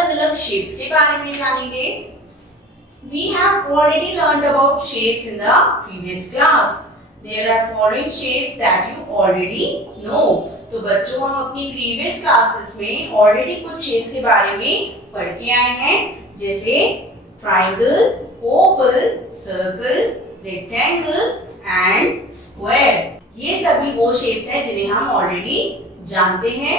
अलग अलग शेप्स के बारे में जानेंगे। We have already learned about shapes in the previous class. There are following shapes that you already know. तो बच्चों हम अपनी प्रीवियस क्लासेस में ऑलरेडी कुछ शेप्स के बारे में पढ़ के आए हैं, जैसे triangle, Oval, circle, rectangle and square. ये सभी वो शेप्स हैं जिन्हें हम ऑलरेडी जानते हैं।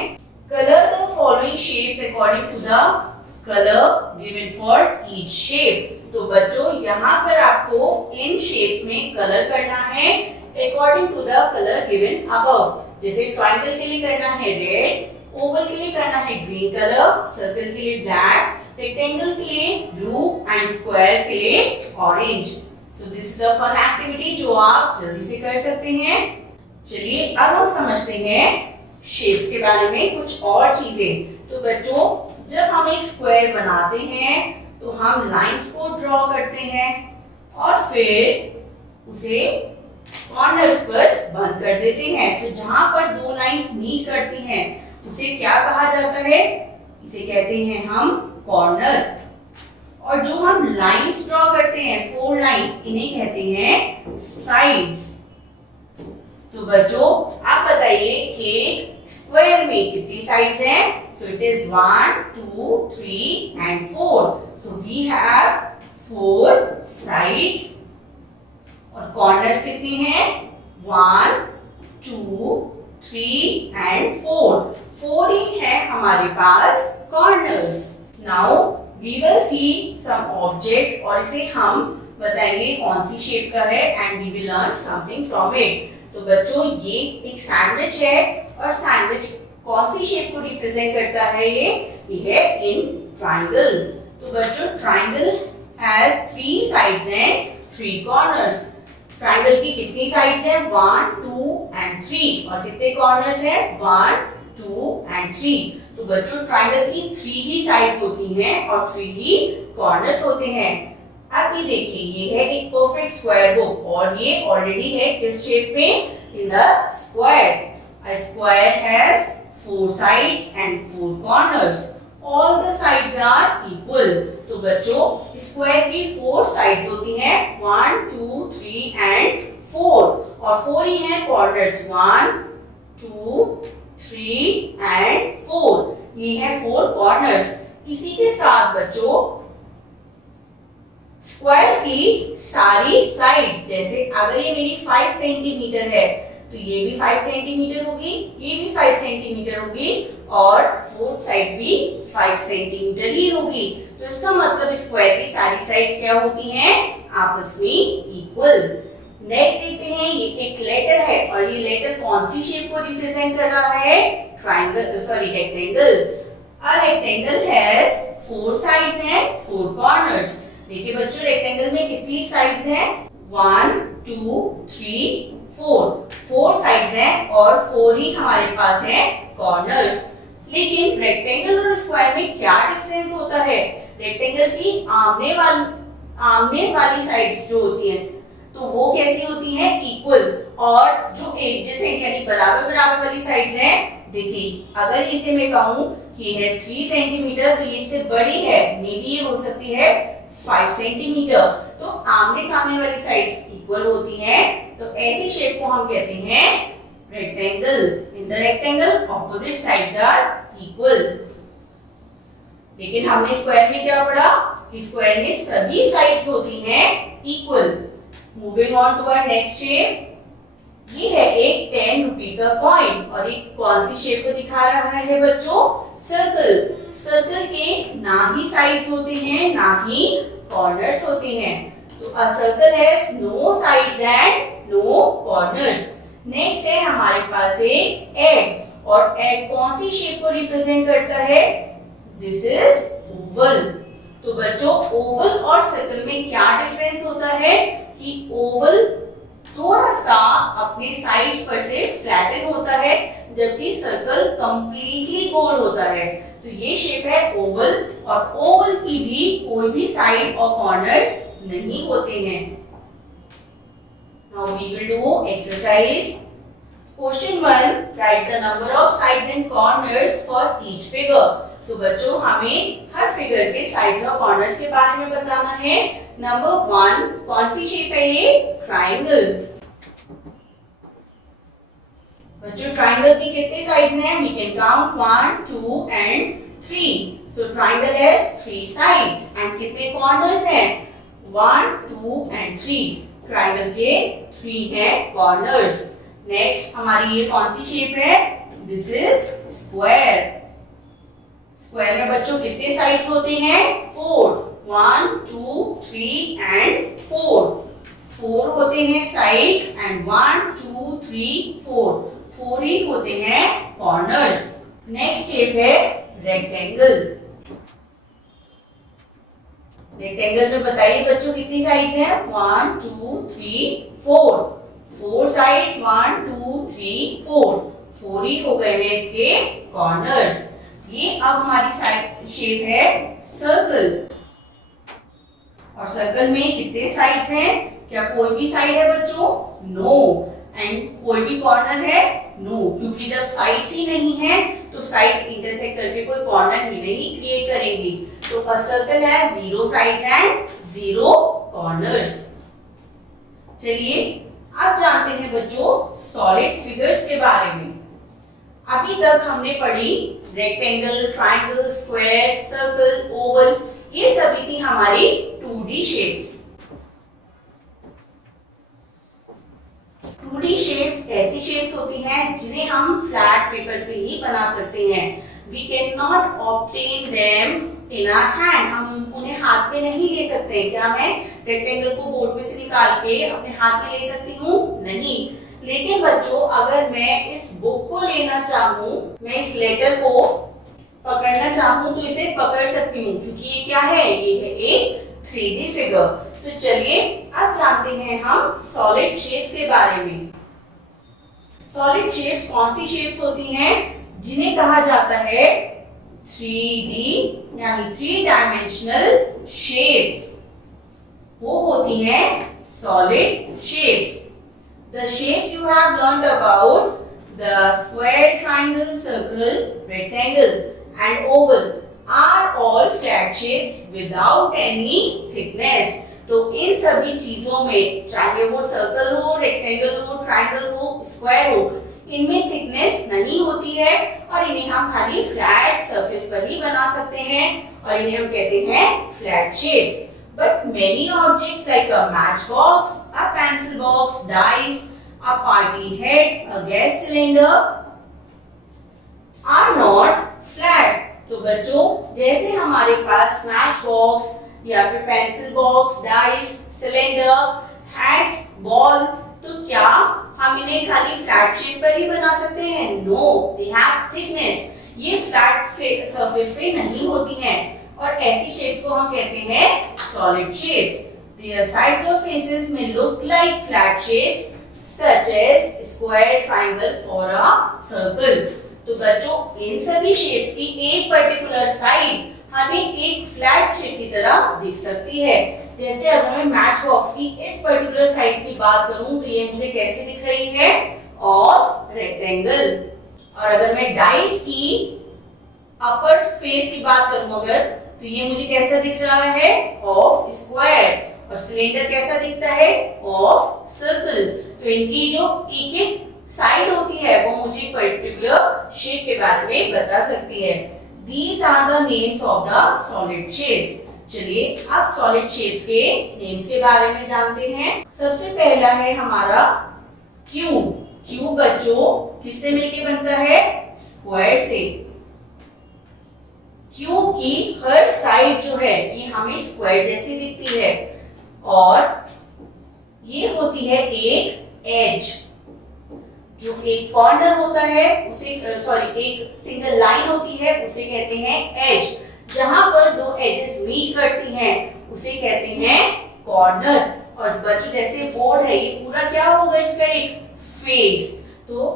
Colour the following shapes according to the colour given for each shape. तो बच्चों यहाँ पर आपको इन शेप्स में कलर करना है according to the colour given above. जैसे ट्रायंगल के लिए करना है रेड, ओवल के लिए करना है ग्रीन कलर, सर्कल के लिए ब्लैक, रेक्टेंगल के लिए ब्लू एंड स्क्वायर के लिए orange. So this is a fun activity जो आप जल्दी से कर सकते हैं। चलिए अब हम समझते हैं शेप्स के बारे में कुछ और चीजें। तो बच्चों जब हम एक स्क्वायर बनाते हैं तो हम लाइंस को ड्रॉ करते हैं और फिर उसे कॉर्नर्स पर बंद कर देते हैं। तो जहां पर दो लाइंस मीट करती हैं उसे क्या कहा जाता है? इसे कहते हैं हम कॉर्नर। और जो हम लाइंस ड्रॉ करते हैं, 4 लाइंस, इन्हें कहते हैं साइड्स। तो बच्चों आप बताइए कि स्क्वायर में कितनी साइड्स हैं? So it is 1, 2, 3 and 4. So we have 4 sides. और कॉर्नर्स कितनी हैं? 1, 2, 3 and 4. 4 ही है हमारे पास corners. Now we will see some object और इसे हम बताएंगे कौन सी शेप का है and we will learn something from it. तो बच्चों ये एक सैंडविच है और सैंडविच कौन सी शेप को रिप्रेजेंट करता है? ये है इन ट्रायंगल। तो बच्चों triangle has 3 sides and 3 corners. Triangle की कितनी साइड्स हैं? 1, 2 एंड 3। और कितने कॉर्नर्स हैं? 1, 2 एंड 3। तो बच्चों ट्रायंगल की 3 ही साइड्स होती हैं और 3 ही कॉर्नर्स होते हैं। अब ये देखिए ये है एक परफेक्ट स्क्वायर बुक और ये ऑलरेडी है किस शेप में? In the square. A square has 4 sides and 4 corners. All the sides are equal. तो बच्चों स्क्वायर की 4 sides होती हैं, 1, 2, 3 and 4 और 4 ही हैं कॉर्नर्स, 1, 2, 3 and 4। ये है 4 कॉर्नर्स। इसी के साथ बच्चों स्क्वायर की सारी साइड्स, जैसे अगर ये मेरी 5 सेंटीमीटर है तो ये भी 5 सेंटीमीटर होगी, ये भी 5 सेंटीमीटर होगी और 4th साइड भी 5 सेंटीमीटर ही होगी। तो इसका मतलब स्क्वायर की सारी साइड्स क्या होती हैं? आपस में इक्वल। नेक्स्ट देखते हैं ये एक लेटर है और ये लेटर कौन सी शेप को रिप्रेजेंट कर रहा है? Rectangle. A rectangle has 4 sides and 4 corners. देखिए बच्चों रेक्टेंगल में कितनी साइड्स हैं? 1, 2, 3, 4 साइड्स हैं और 4 ही हमारे पास हैं कॉर्नर्स। लेकिन रेक्टेंगल और स्क्वायर में क्या डिफरेंस होता है? रेक्टेंगल की आमने वाली साइड्स जो होती हैं तो वो कैसी होती हैं? इक्वल। और जो एक जैसे यानी बराबर वाली साइड्स हैं, देखिए अगर इसे मैं कहूं कि है 3 सेंटीमीटर तो ये इससे बड़ी है, मे बी ये हो सकती है 5 सेंटीमीटर। तो आमने सामने वाली साइड्स इक्वल होती हैं, तो ऐसी शेप को हम कहते हैं rectangle. In the rectangle opposite sides are equal. लेकिन हमने स्क्वायर में क्या पढ़ा? स्क्वायर में सभी साइड्स होती हैं equal. Moving on to our next shape. ये है एक 10 रुपए का कॉइन और ये कौन सी शेप को दिखा रहा है बच्चों? सर्कल। सर्कल के ना ही साइड्स होते हैं ना ही कॉर्नर्स होते हैं। तो a circle has no sides and no corners. Next है हमारे पास एक एग और एग कौन सी शेप को रिप्रेजेंट करता है? This is Oval. तो बच्चों ओवल और सर्कल में क्या डिफरेंस होता है कि ओवल थोड़ा सा अपने साइड्स पर से फ्लैटन होता है जबकि सर्कल कंप्लीटली गोल होता है। तो ये शेप है ओवल और ओवल की भी कोई भी साइड और कॉर्नर्स नहीं होते हैं। Now we will do exercise. Question 1. Write the number of sides and corners for each figure. तो बच्चों हमें हर फिगर के साइड्स और कॉर्नर्स के बारे में बताना है। नंबर 1, कौन सी शेप है ये? ट्राइंगल। बच्चों ट्राइंगल की कितने साइड्स हैं? We can count 1, 2 and 3. So triangle has 3 sides and कितने कॉर्नर्स हैं? 1, 2 एंड 3. ट्राइंगल के 3 हैं कॉर्नर्स। नेक्स्ट हमारी ये कौन सी शेप है? This is square. स्क्वायर में बच्चों कितने साइड्स होते हैं? 4. 1, 2, 3 एंड 4. 4 होते हैं साइड्स एंड 1, 2, 3, 4. 4 ही होते हैं कॉर्नर्स। नेक्स्ट शेप है रेक्टेंगल। रेक्टेंगल में बताइए बच्चों कितनी साइड्स हैं? 1, 2, 3, 4. 4 साइड्स, 1, 2, 3, 4. 4 ही हो गए हैं इसके कॉर्नर्स। ये अब हमारी साइड शेप है सर्कल। और सर्कल में कितने साइड्स हैं? क्या कोई भी साइड है बच्चों? नो। एंड कोई भी कॉर्नर है? नो, क्योंकि जब साइड्स ही नहीं है तो साइड्स इंटरसेक्ट करके कोई कॉर्नर ही नहीं क्रिएट करेंगी। तो a circle has 0 sides and 0 corners. चलिए अब जानते हैं बच्चों सॉलिड फिगर्स के बारे में। अभी तक हमने पढ़ी rectangle, triangle, square, circle, Oval, ये सभी थी हमारी 2D शेप्स। 2D शेप्स ऐसी शेप्स होती हैं जिन्हें हम फ्लैट पेपर पे ही बना सकते हैं। We cannot obtain them in our hand. हम उन्हें हाथ में नहीं ले सकते। क्या मैं रेक्टेंगल को बोर्ड में से निकाल के अपने हाथ में ले सकती हूँ? नहीं। लेकिन बच्चों अगर मैं इस बुक को लेना चाहूँ, मैं इस लेटर को पकड़ना चाहूँ तो इसे पकड़ सकती हूँ, क्योंकि ये क्या है? ये है एक 3D फिगर। तो चलिए अब जानते हैं हम सॉलिड शेप्स के बारे में। सॉलिड शेप्स कौन सी शेप्स होती हैं जिन्हें कहा जाता है 3D यानी 3 डायमेंशनल शेप्स? वो होती हैं solid shapes. The shapes you have learned about, the square, triangle, circle, rectangle and oval are all flat shapes without any thickness. तो इन सभी चीजों में, चाहे वो सर्कल हो, रेक्टेंगल हो, ट्राइंगल हो, स्क्वायर हो, इनमें थिकनेस नहीं होती है और इन्हें हम खाली फ्लैट सरफेस पर ही बना सकते हैं और इन्हें हम कहते हैं flat shapes. But many objects like a matchbox, a pencil box, dice, a party hat, a gas cylinder are not flat. तो बच्चों जैसे हमारे पास मैच बॉक्स या फिर pencil box, dice, cylinder, hat, ball, तो क्या हम इन्हें खाली फ्लैट शेप पर ही बना सकते हैं? No, they have thickness. ये फ्लैट सरफेस पे नहीं होती हैं और ऐसी शेप्स को हम कहते हैं solid shapes. Their sides or faces may look like flat shapes such as square, triangle or a circle. तो बच्चों इन सभी शेप्स की एक पर्टिकुलर साइड हमें एक फ्लैट शेप की तरह दिख सकती है। जैसे अगर मैं मैच बॉक्स की इस पर्टिकुलर साइड की बात करूं तो ये मुझे कैसे दिख रही है? Of rectangle. और अगर मैं डाइस की अपर फेस की बात करूं अगर, तो ये मुझे कैसा दिख रहा है? Of square. और सिलेंडर कैसा दिखता है? Of circle. तो इनकी जो एक एक साइड होती है वो मुझे पर्टिकुलर शेप के बारे में बता सकती है। These are the names of the solid shapes. चलिए अब सॉलिड शेप्स के नेम्स के बारे में जानते हैं। सबसे पहला है हमारा क्यूब। क्यूब बच्चों किससे मिलके बनता है? स्क्वायर से। क्यूब की हर साइड जो है ये हमें स्क्वायर जैसी दिखती है और ये होती है एक एज। जो एक कॉर्नर होता है उसे एक सिंगल लाइन होती है उसे कहते हैं एज। जहां पर दो एजेस मीट करती हैं उसे कहते हैं कॉर्नर। और बच्चों जैसे बोर्ड है ये पूरा क्या होगा? इसका एक फेस। तो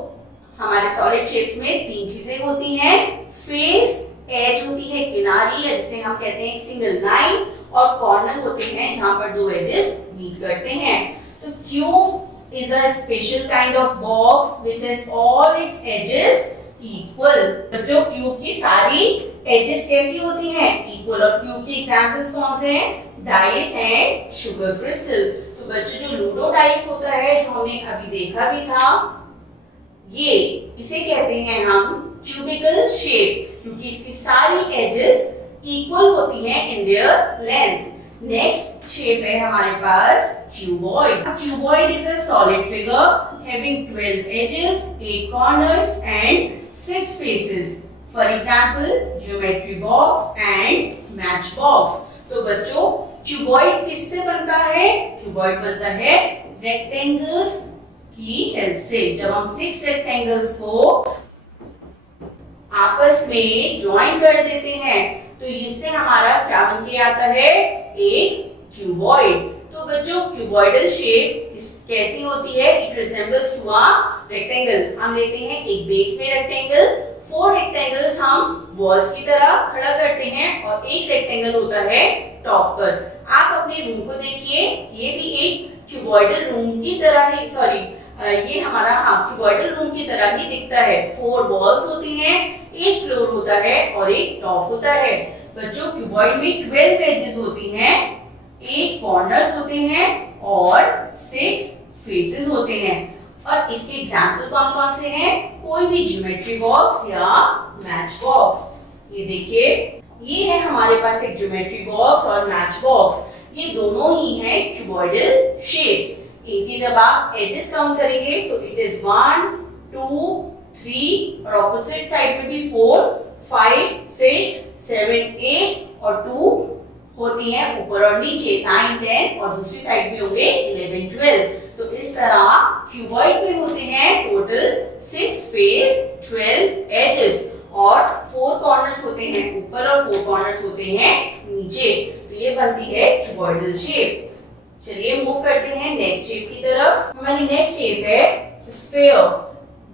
हमारे सॉलिड शेप्स में 3 चीजें होती हैं। फेस, एज होती है किनारी या जिसे हम कहते हैं सिंगल लाइन, और कॉर्नर होते हैं जहां पर दो एजेस मीट करते हैं। तो cube is a special kind of box which has all its edges equal. बच्चों क्यूब की सारी एजेस कैसी होती हैं? इक्वल। और क्यूब की एग्जांपल्स कौन से हैं? Dice and sugar crystal. तो बच्चों जो लूडो डाइस होता है, जो हमने अभी देखा भी था, ये इसे कहते हैं हम क्यूबिकल शेप, क्योंकि इसकी सारी एजेस इक्वल होती हैं in their length. Next shape है हमारे पास cuboid. Cuboid is a solid figure having 12 edges, 8 corners and 6 faces. For example geometry box and match box. तो बच्चों क्यूबॉइड किससे बनता है? क्यूबॉइड बनता है रेक्टेंगल्स की हेल्प से। जब हम 6 रेक्टेंगल्स को आपस में ज्वाइन कर देते हैं तो इससे हमारा क्या बन के आता है? एक क्यूबॉइड। तो बच्चों क्यूबॉइडल शेप कैसी होती है? It resembles to a rectangle. हम लेते हैं एक बेस में रेक्टेंगल, 4 रेक्टेंगल्स हम वॉल्स की तरह खड़ा करते हैं और एक रेक्टेंगल होता है टॉप पर। आप अपने रूम को देखिए, ये भी एक क्यूबॉइडल रूम की तरह ही, ये हमारा क्यूबॉइडल रूम की तरह ही दिखता है। 4 वॉल्स होती हैं, एक फ्लोर होता है और एक टॉप होता है। बच्चों क्यूबॉइड में 12 एजेस होती हैं, 8 कॉर्नर्स होते हैं और 6 फेसेस होते हैं। और इसके एग्जाम्पल कौन कौन से हैं? कोई भी ज्योमेट्री बॉक्स या मैच बॉक्स। ये देखिए, ये है हमारे पास एक ज्योमेट्री बॉक्स और मैच बॉक्स। ये दोनों ही हैं क्यूबॉइडल शेप्स। इनकी जब आप एजेस काउंट करेंगे सो इट इज 1 2 3 और ऑपोजिट साइड में भी 4 5 6 7 8 और 2 होती हैं ऊपर और नीचे 9 10 और दूसरी साइड में होंगे 11 12। तो इस तरह क्यूबॉइड में होते हैं टोटल 6 फेस 12 एजेस और 4 कॉर्नर्स होते हैं ऊपर और 4 कॉर्नर्स होते हैं नीचे। तो ये बनती है क्यूबॉइडल शेप। चलिए मूव करते हैं नेक्स्ट शेप की तरफ। हमारी नेक्स्ट शेप है स्फीयर,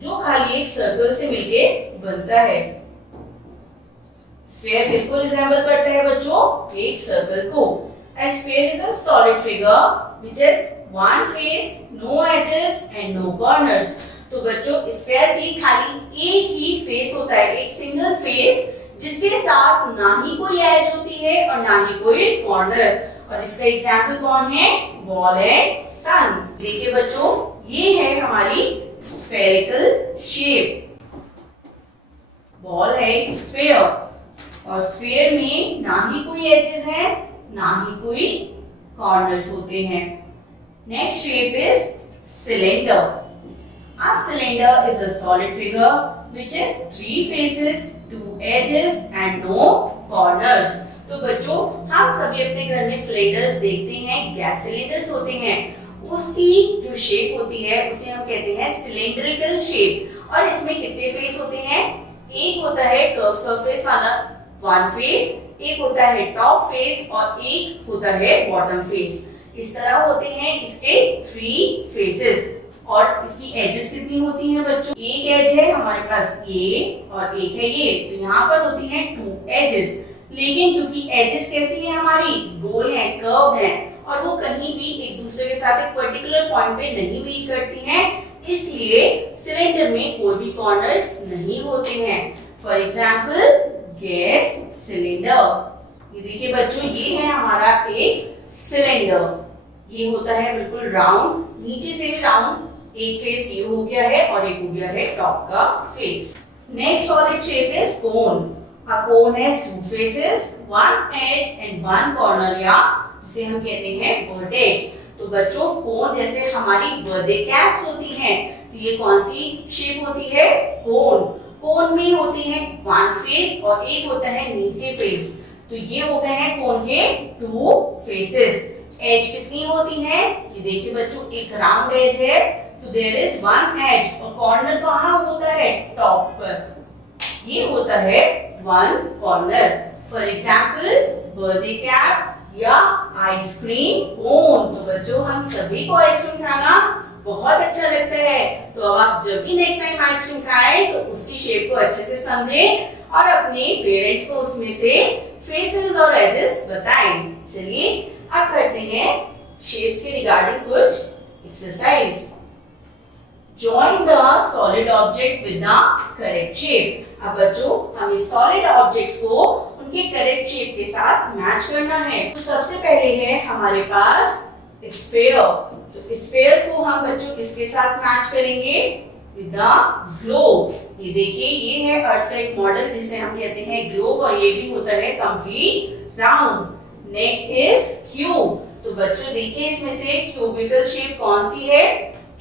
जो खाली एक सर्कल से मिलके बनता है। स्फीयर किसको रिजेंबल करता है बच्चों? एक सर्कल को। A sphere is a solid figure which has one face, no edges and no corners. तो बच्चों स्फीयर की खाली एक ही फेस होता है, एक सिंगल फेस, जिसके साथ ना ही कोई एज होती है और ना ही कोई कॉर्नर। और इसका एग्जाम्पल कौन है? बॉल एंड सन। देखिए बच्चों, ये है हमारी स्फेरिकल शेप। बॉल है एक स्फीयर और स्फीयर में ना ही कोई एजेस हैं, ना ही कोई कॉर्नर्स होते हैं। Next shape is cylinder. A cylinder is a solid figure which has 3 faces, 2 edges and no corners. तो बच्चों हम सभी अपने घर में सिलेंडर्स देखते हैं, गैस सिलेंडर्स होते हैं। उसकी जो शेप होती है उसे हम कहते हैं सिलेंड्रिकल शेप। और इसमें कितने फेस होते हैं? एक होता है कर्व सरफेस वाला 1 फेस, एक होता है टॉप फेस और एक होता है बॉटम फेस। इस तरह होते हैं इसके 3 फेसेस। और इसकी एजेस कितनी होती हैं बच्चों? एक एज है हमारे पास ये और एक है ये, तो यहाँ पर होती हैं 2 एजेस। लेकिन क्योंकि एजेस कैसी है हमारी? गोल है, कर्व है और वो कहीं भी एक दूसरे के साथ एक पर्टिकुलर पॉइंट पे नहीं मीट करती हैं, इसलिए सिलेंडर में कोई भी कॉर्नर्स नहीं होते हैं। For example gas cylinder. ये देखिए बच्चों, ये है हमारा एक सिलेंडर। ये होता है बिल्कुल राउंड, नीचे से भी राउंड। एक फेस ये हो गया है और एक हो गया है टॉप का face. Next solid shape is cone. A cone has 2 faces, 1 edge and 1 corner, या जिसे हम कहते हैं vertex। तो बच्चों कोन जैसे हमारी बर्थडे कैप्स होती हैं, तो ये कौन सी शेप होती है? कोन। कोन में होती है 1 फेस और एक होता है नीचे फेस। तो ये हो गए हैं कोन के 2 फेसेस। एज कितनी होती है? ये देखिए बच्चों, एक राउंड एज है, so there is 1 edge और कॉर्नर कहाँ होता है? टॉप पर। ये होता है 1 corner. For example birthday cap या आइसक्रीम कोन। तो बच्चों हम सभी को आइसक्रीम खाना बहुत अच्छा लगता है, तो अब आप जब भी नेक्स्ट टाइम आइसक्रीम खाएं तो उसकी शेप को अच्छे से समझें और अपने पेरेंट्स को उसमें से फेसेस और एजेस बताएं। चलिए अब करते हैं शेप्स के रिगार्डिंग कुछ exercise. Join the solid object with the correct shape. अब बच्चों हमें सॉलिड ऑब्जेक्ट्स को उनके करेक्ट शेप के साथ मैच करना है। तो सबसे पहले है हमारे पास स्फीयर। तो स्फीयर को हम बच्चों किसके साथ मैच करेंगे? With the globe. ये देखिए, ये है अर्थ का एक मॉडल जिसे हम कहते हैं ग्लोब, और ये भी होता है complete round. Next is cube. तो बच्चों देखिए, इसमें से क्यूबिकल शेप कौन सी है?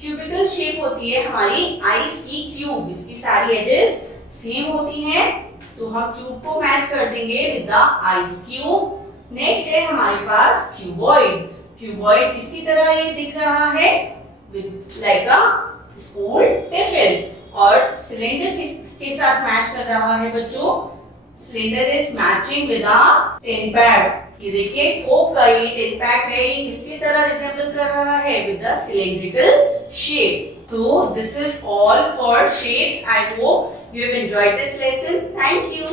क्यूबिकल शेप होती है हमारी आइस की क्यूब। इसकी सारी एजेस सेम होती हैं, तो हम क्यूब को मैच कर देंगे with the ice cube. Next है हमारे पास क्यूबॉइड। क्यूबॉइड किसकी तरह ये दिख रहा है? With like a small tiffin. और सिलेंडर किसके साथ मैच कर रहा है बच्चों? Cylinder is matching with a tin pack. ये देखिए, कोक का ये टिन पैक है, ये किसकी तरह रिजेंबल कर रहा है? With the cylindrical shape. So this is all for shapes. I hope you have enjoyed this lesson. Thank you.